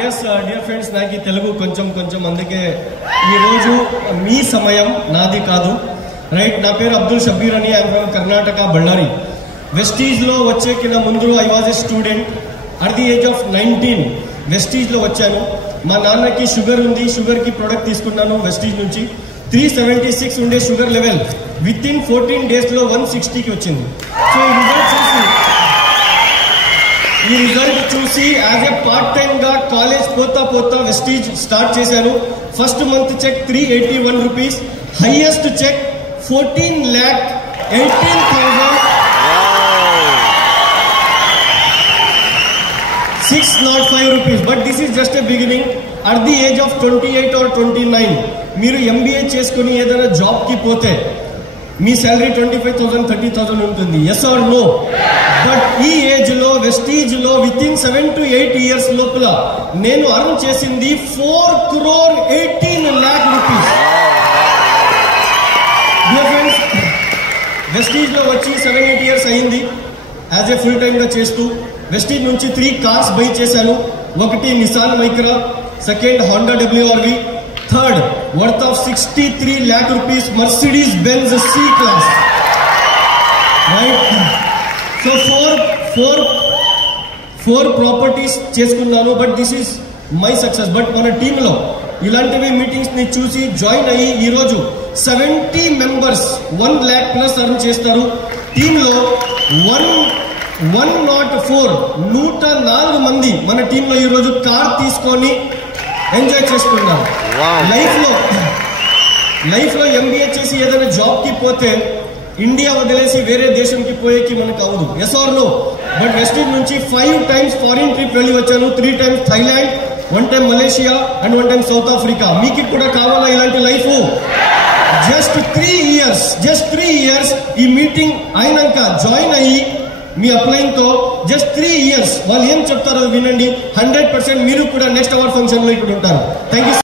Yes, dear friends, నాకు తెలుగు కొంచెం అందుకే ఈ రోజు మీ సమయం నాది కాదు. రైట్, నా పేరు అబ్దుల్ షబీర్ అని, I'm from Karnataka, Bellary. Vestige లో వచ్చే కింద ముందు I was a student at the age of 19. Vestige లో వచ్చాను. మా నాన్నకి షుగర్ ఉంది, షుగర్ కి ప్రొడక్ట్ తీసుకున్నాను వెస్టీజ్ నుంచి. 376 ఉండే sugar level within 14 days లో 160కి వచ్చింది. సో ఈ రిజల్ట్ చూసి యాజ్ ఎ పార్ట్ టైమ్ గా కాలేజ్ పోతా వెస్టీజ్ స్టార్ట్ చేశాను. First month cheque 381 rupees, highest cheque 14,18,605 rupees. But this is just a beginning. At the age of 28 or 29, మీరు MBA చేసుకుని ఏదైనా జాబ్ కి పోతే మీ శాలరీ 25,000 30,000 ఉంటుంది. Yes or no? బట్ ఈ ఏజ్ లో వెస్టీజ్ లో విత్ ఇన్ 7 to 8 years లోపల నేను అర్న్ చేసింది 4,18,00,000 రూపీస్. డియర్ ఫ్రెండ్స్, వెస్టీజ్ లో వచ్చి 7-8 years అయింది యాజ్ ఏ ఫుల్ టైమ్ గా చేస్తూ. వెస్టీజ్ నుంచి 3 కార్స్ బై చేశాను. ఒకటి Nissan Micra, second Honda WRV, third worth of 63 lakh rupees Mercedes Benz C class. Right, so four properties చేసుకున్నాను. But this is my success. But మన టీంలో ఇలాంటివి meetings ని చూసి జాయిన్ అయ్యి ఈరోజు 70 members 1 lakh ప్లస్ అర్న్ చేస్తారు. టీంలో 104 మంది మన టీంలో ఈరోజు కార్ తీసుకొని ఎంజాయ్ చేస్తున్నారు. లైఫ్ లో MBA చేసి ఏదైనా జాబ్ కి పోతే ఇండియా వదిలేసి వేరే దేశంకి పోయేకి మనకు అవదు. Yes or no? But Vestige నుంచి 5 times ఫారిన్ ట్రిప్ వెళ్ళి వచ్చాను. 3 times Thailand, 1 time Malaysia and 1 time South Africa. మీకు కూడా కావాలా ఇలాంటి లైఫ్? జస్ట్ 3 years ఈ మీటింగ్ అయినాక జాయిన్ అయ్యి మీ అప్లైన్ తో జస్ట్ 3 years వాళ్ళు ఏం చెప్తారో వినండి. 100% మీరు కూడా నెక్స్ట్ అవర్ ఫంక్షన్ లో ఇక్కడ ఉంటారు. Thank you.